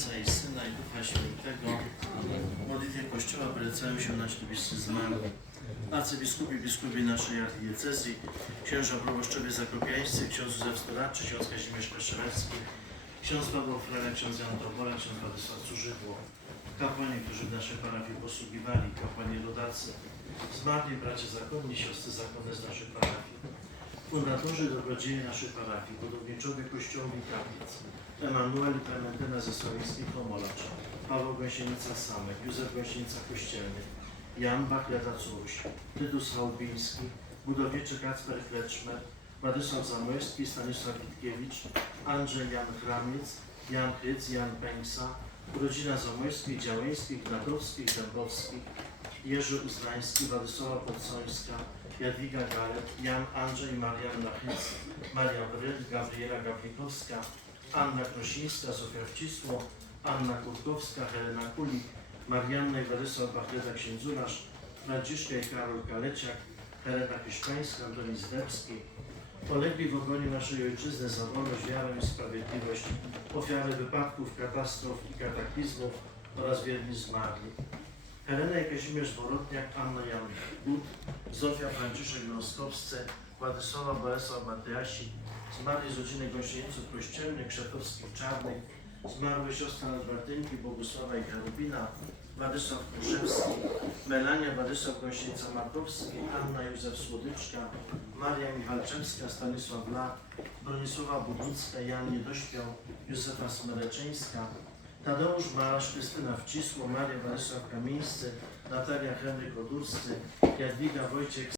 Ojca i Syna i Ducha Świętego. Modlitwie Kościoła polecają się nasi zmarli. Arcybiskupi, biskupi naszej archidiecezji, księża proboszczowie zakopiańscy, ksiądz Józef Storaczy, ksiądz Kazimierz Kaszelewski, ksiądz Paweł Frela, ksiądz Jan Tobola, ksiądz Władysław Curzydło, kapłani, którzy w naszej parafii posługiwali, kapłani rodacy, zmarli bracia zakonni, siostry zakonne z fundatorzy i dobrodzieje naszej parafii, budowniczowie kościołów i kaplic, Emanuel i Klementyna ze Pomolacz, Paweł Gąsienica Samek, Józef Gąsienica Kościelny, Jan Bachleta Curuś, Tytus Chałubiński, budowniczy Kacper Kleczmer, Władysław Zamojski, Stanisław Witkiewicz, Andrzej Jan Chramiec, Jan Hyc, Jan Pęksa, rodzina Zamojskich, Działeńskich, Gradowskich, Dębowskich, Jerzy Uznański, Władysława Podsońska, Jadwiga Galet, Jan Andrzej, Marian Lachyc, Maria Bryl, Gabriela Gawlikowska, Anna Krosińska, Zofia Wcisło, Anna Kurkowska, Helena Kulik, Marianna i Władysław Bachleta Księdzurarz, Franciszka i Karol Kaleciak, Helena Hiszpańska, Antoni Zdebski, polegli w obronie naszej ojczyzny za wolność, wiarę i sprawiedliwość, ofiary wypadków, katastrof i kataklizmów oraz wierni zmarli. Helena i Kazimierz Worotniak, Anna Jan Gut, Zofia Franciszek Gąskowscy, Władysława Bolesław Mateasi, zmarli z rodziny Gąsieniców Kościelnych, Krzatowskich Czarnych, zmarły siostra Nadwartynki, Bogusława i Karubina, Władysław Kruszewski, Melania Władysław Gąsienica Markowski, Anna Józef Słodyczka, Maria Michalczewska, Stanisław Lach, Bronisława Budnicka, Jan Niedośpiał, Józefa Smereczyńska, Tadeusz Malarz, Krystyna Wcisło, Maria Władysław Kamińscy, Natalia Henryk Odurscy, Jadwiga Wojciech